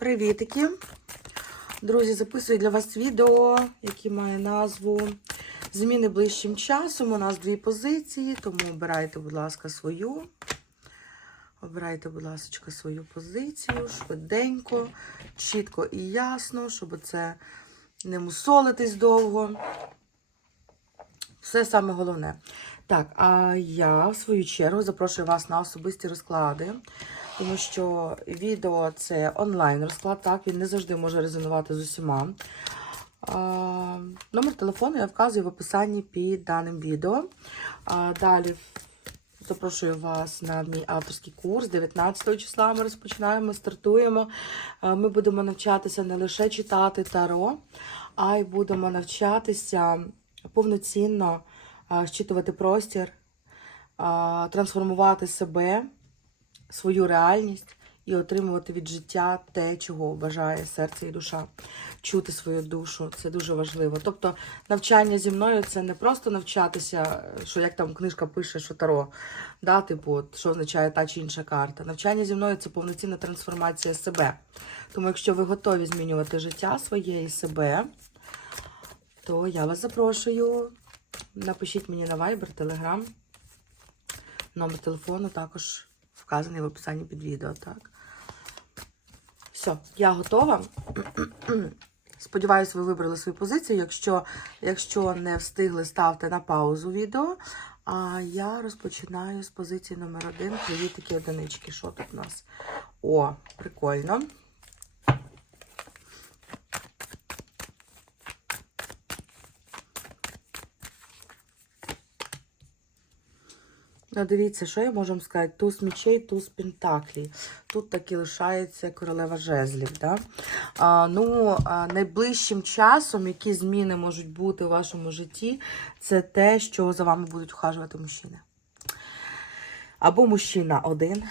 Привітики! Друзі, записую для вас відео, яке має назву Зміни ближчим часом. У нас дві позиції, тому обирайте, будь ласка, свою. Обирайте, будь ласка, свою позицію швиденько, чітко і ясно, щоб це не мусолитись довго. Все саме головне. Так, а я в свою чергу запрошую вас на особисті розклади, тому що відео це онлайн розклад, так, він не завжди може резонувати з усіма. Номер телефону я вказую в описанні під даним відео. Далі запрошую вас на мій авторський курс. 19 числа ми розпочинаємо, стартуємо. Ми будемо навчатися не лише читати таро, а й будемо навчатися повноцінно щитувати простір, трансформувати себе, свою реальність і отримувати від життя те, чого бажає серце і душа. Чути свою душу це дуже важливо. Тобто, навчання зі мною це не просто навчатися, що як там книжка пише, що таро, да, типу, от, що означає та чи інша карта. Навчання зі мною це повноцінна трансформація себе. Тому, якщо ви готові змінювати життя своє і себе, то я вас запрошую. Напишіть мені на Viber, Telegram. Номер телефону також вказаний в описанні під відео. Так. Все, я готова. Сподіваюсь, ви вибрали свою позицію. Якщо, якщо не встигли, ставте на паузу відео. А я розпочинаю з позиції номер один. Привітики одинички. Що тут у нас? О, прикольно. Ну, дивіться, що я можу сказати? Туз мічей, туз пентаклей. Тут таки лишається королева жезлів. Да? А, ну, найближчим часом, які зміни можуть бути у вашому житті, це те, що за вами будуть ухажувати мужчини. Або мужчина один.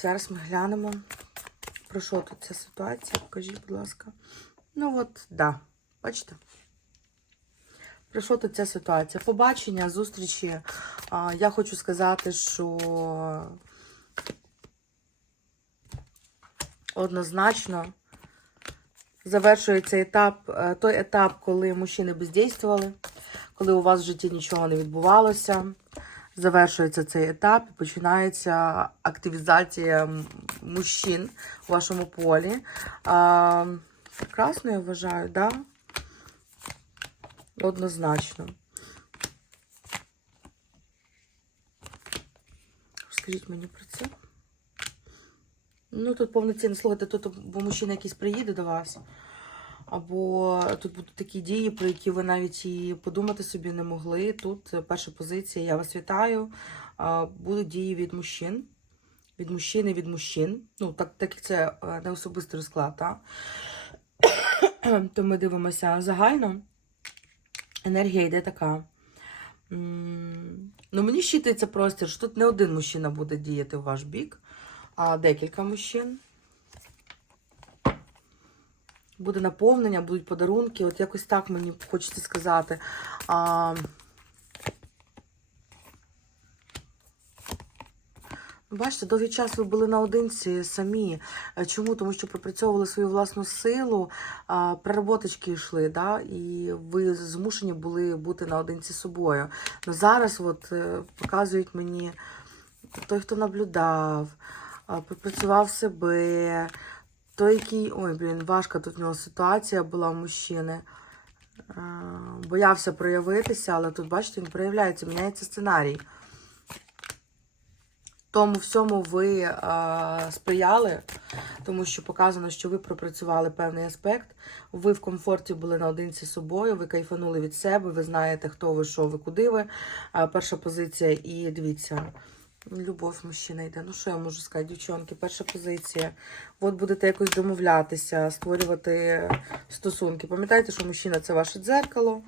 Зараз ми глянемо. Про що тут ця ситуація? Покажіть, будь ласка. Ну, от, да. Бачите? Про що тут ця ситуація? Побачення, зустрічі. Я хочу сказати, що однозначно завершується етап, е, той етап, коли мужчини бездействували, коли у вас в житті нічого не відбувалося. Завершується цей етап і починається активізація мужчин у вашому полі. Прекрасно, я вважаю, так? Да? Однозначно. Розкажіть мені про це. Ну, тут повноцінно, слухайте, тут або мужчина якийсь приїде до вас, або тут будуть такі дії, про які ви навіть і подумати собі не могли. Тут е, перша позиція, я вас вітаю. Будуть дії від мужчин. Від мужчини, від мужчин. Ну, так, так як це е, не особистий розклад, так? То ми дивимося загально енергія йде така. Ну, мені щитується простір, що тут не один мужчина буде діяти в ваш бік, а декілька мужчин. Буде наповнення, будуть подарунки. От якось так мені хочеться сказати. А... Бачите, довгий час ви були наодинці самі. Е, Чому? Тому що пропрацьовували свою власну силу, проработочки йшли, да? і ви змушені були бути наодинці з собою. Но зараз от, е, показують мені той, хто наблюдав, пропрацював себе, той, який. Ой, блін, важка тут в нього ситуація була у мужчини. Боявся проявитися, але тут, бачите, він проявляється, міняється сценарій тому всьому ви а, сприяли, тому що показано, що ви пропрацювали певний аспект. Ви в комфорті були наодинці з собою, ви кайфанули від себе, ви знаєте, хто ви, що ви, куди ви. А, перша позиція, і дивіться. Любов мужчина йде. Ну, що я можу сказати, дівчонки, перша позиція. От будете якось домовлятися, створювати стосунки. Пам'ятайте, що мужчина це ваше дзеркало.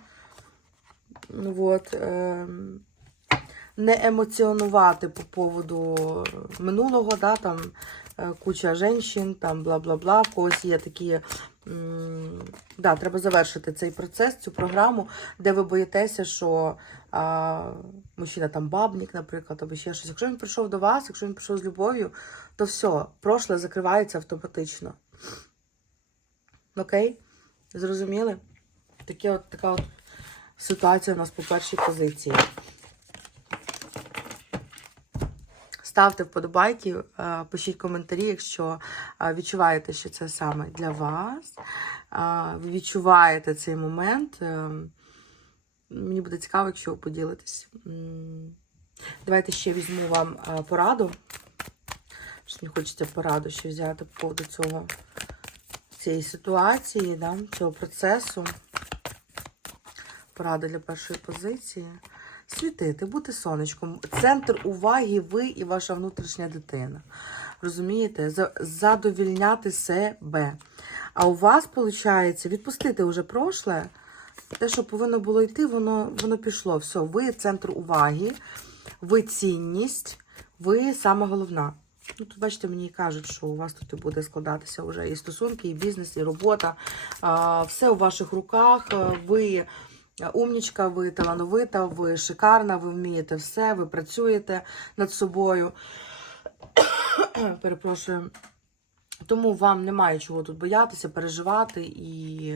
Ну, от, ем, не емоціонувати по поводу минулого, да, там е, куча жінчин, там бла-бла-бла. В когось є такі. Да, треба завершити цей процес, цю програму, де ви боїтеся, що а, мужчина там бабник, наприклад, або ще щось. Якщо він прийшов до вас, якщо він прийшов з любов'ю, то все, прошле закривається автоматично. Окей? Зрозуміли? Таке от, така от ситуація у нас по першій позиції. Ставте вподобайки, е, пишіть коментарі, якщо е, відчуваєте, що це саме для вас. Е, Ви відчуваєте цей момент. Мені буде цікаво, якщо ви поділитесь. Давайте ще візьму вам пораду. Що мені хочеться пораду ще взяти по поводу цього цієї ситуації, да, цього процесу. Порада для першої позиції. Світити, бути сонечком. Центр уваги ви і ваша внутрішня дитина. Розумієте? Задовільняти себе. А у вас, виходить, відпустити вже прошле. Те, що повинно було йти, воно, воно пішло. Все, ви центр уваги, ви цінність, ви саме головна. Ну, тут, бачите, мені кажуть, що у вас тут буде складатися вже і стосунки, і бізнес, і робота. Все у ваших руках. Ви умнічка, ви талановита, ви шикарна, ви вмієте все, ви працюєте над собою. Перепрошую. Тому вам немає чого тут боятися, переживати, і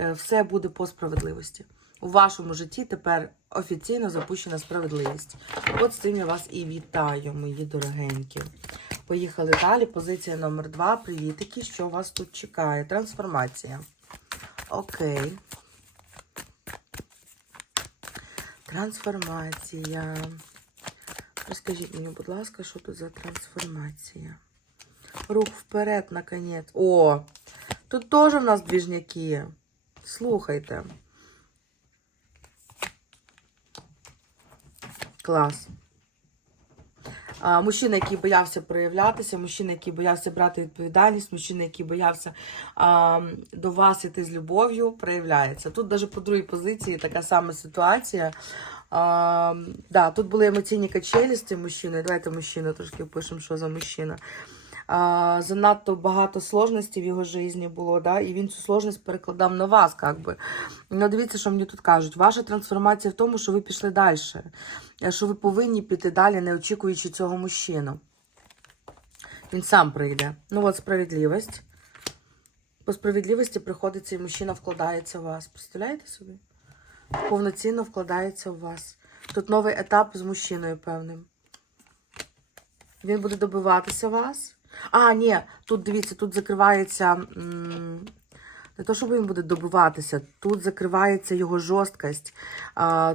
е, все буде по справедливості. У вашому житті тепер офіційно запущена справедливість. От з цим я вас і вітаю, мої дорогенькі. Поїхали далі. Позиція номер два. Привітики, що вас тут чекає? Трансформація. Окей. Трансформація. Розкажіть мені, будь ласка, що тут за трансформація? Рух вперед, наконець. О! Тут теж у нас двіжняки. Слухайте. Клас. Мужчина, який боявся проявлятися, мужчина, який боявся брати відповідальність, мужчина, який боявся а, до вас іти з любов'ю, проявляється. Тут навіть по другій позиції така сама ситуація. А, да, тут були емоційні качелі з цим мужчиною. Давайте мужчину трошки пишемо, що за мужчина. А, занадто багато сложностей в його житті було, да, і він цю сложність перекладав на вас, как би. Ну, дивіться, що мені тут кажуть. Ваша трансформація в тому, що ви пішли далі, що ви повинні піти далі, не очікуючи цього мужчину. Він сам прийде. Ну, от справедливість. По справедливості приходить цей мужчина, вкладається в вас. Представляєте собі? Повноцінно вкладається в вас. Тут новий етап з мужчиною певним. Він буде добиватися вас. А, ні, тут дивіться, тут закривається. Не то, щоб він буде добиватися, тут закривається його жорсткость.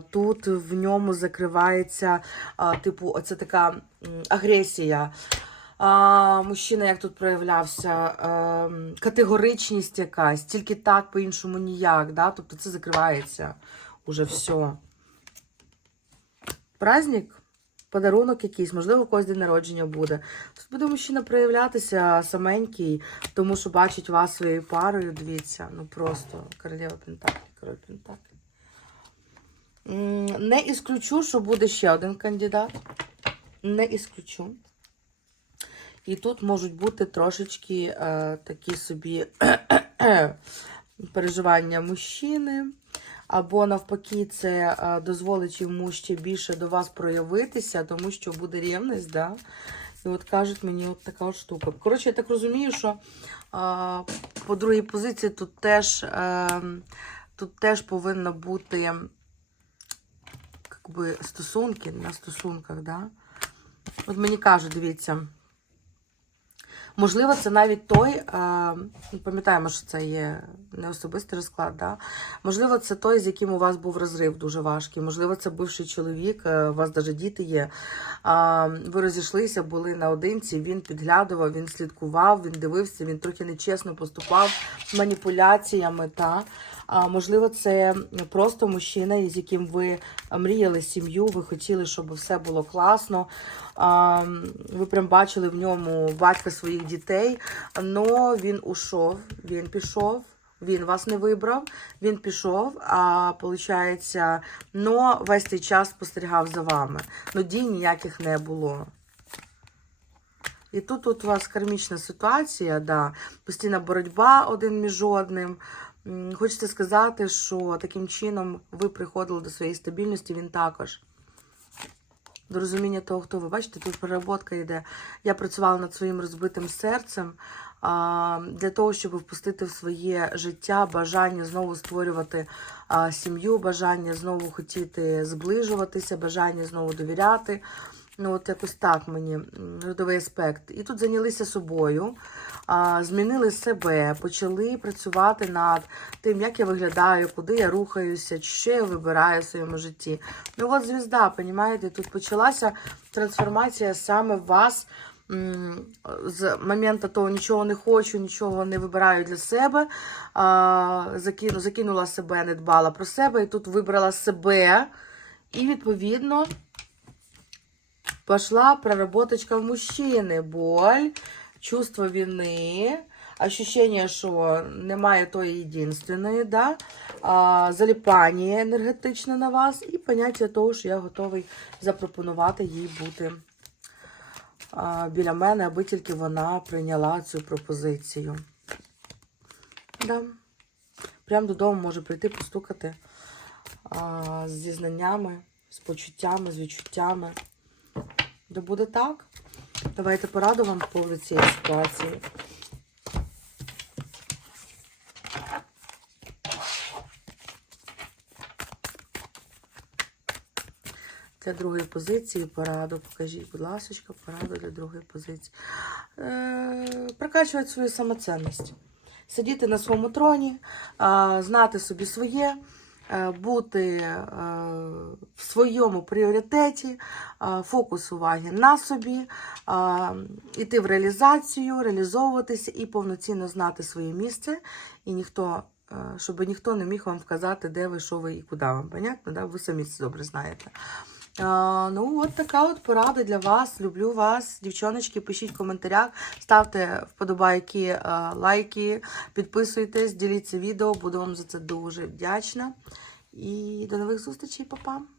Тут в ньому закривається, типу, оце така агресія. Мужчина, як тут проявлявся, категоричність якась, тільки так, по-іншому ніяк. Да? Тобто це закривається уже все. Праздник, подарунок якийсь, можливо, когось день народження буде. Буде мужчина проявлятися саменький, тому що бачить вас своєю парою. Дивіться, ну просто королева Пентаклі, король Пентаклі. Не ісключу, що буде ще один кандидат. Не ісключу. І тут можуть бути трошечки е, такі собі переживання мужчини. Або навпаки, це е, дозволить йому ще більше до вас проявитися, тому що буде рівність, да? І от кажуть мені от така от штука. Коротше, я так розумію, що е, по другій позиції тут теж, е, тут теж повинно бути якби би, стосунки на стосунках, да? От мені кажуть, дивіться. Можливо, це навіть той, е, ну, пам'ятаємо, що це є не особистий розклад, да? можливо, це той, з яким у вас був розрив дуже важкий. Можливо, це бивший чоловік, е, у вас навіть діти є. Ви розійшлися, були наодинці, він підглядував, він слідкував, він дивився, він трохи нечесно поступав маніпуляціями. Та? А, можливо, це просто мужчина, з яким ви мріяли сім'ю, ви хотіли, щоб все було класно. Ви прям бачили в ньому батька своїх дітей, але він ушов, він пішов. Він вас не вибрав, він пішов, а виходить, но весь цей час спостерігав за вами. Ну, дій ніяких не було. І тут от у вас кармічна ситуація, да, постійна боротьба один між одним. М, Хочеться сказати, що таким чином ви приходили до своєї стабільності, він також. До розуміння того, хто ви бачите, тут переработка йде. Я працювала над своїм розбитим серцем. для того, щоб впустити в своє життя бажання знову створювати сім'ю, бажання знову хотіти зближуватися, бажання знову довіряти. Ну, от якось так мені родовий аспект. І тут зайнялися собою, змінили себе, почали працювати над тим, як я виглядаю, куди я рухаюся, що я вибираю в своєму житті. Ну, от звізда, понімаєте, тут почалася трансформація саме вас. З моменту того нічого не хочу, нічого не вибираю для себе. Закину, закинула себе, не дбала про себе, і тут вибрала себе. І, відповідно, пошла проработочка в мужчини. Боль, чувство вини, ощущение, що немає тої єдинственної, да? а, заліпання енергетичне на вас, і поняття того, що я готовий запропонувати їй бути а, біля мене, аби тільки вона прийняла цю пропозицію. Да. Прям додому може прийти, постукати а, з зізнаннями, з почуттями, з відчуттями. Да буде так. Давайте пораду вам по поводу цієї ситуації. Для другої позиції пораду. Покажіть, будь ласка, пораду для другої позиції. Е, прокачувати свою самоцінність. Сидіти на своєму троні, знати собі своє, бути е, в своєму пріоритеті, е, фокус уваги на собі, іти в реалізацію, реалізовуватися і повноцінно знати своє місце, і ніхто, щоб ніхто не міг вам вказати, де ви, що ви і куди вам. Понятно? Да? Ви самі це добре знаєте. Ну, от така от порада для вас. Люблю вас, дівчоночки. Пишіть в коментарях, ставте вподобайки, лайки, підписуйтесь, діліться відео. Буду вам за це дуже вдячна. І до нових зустрічей, па-па!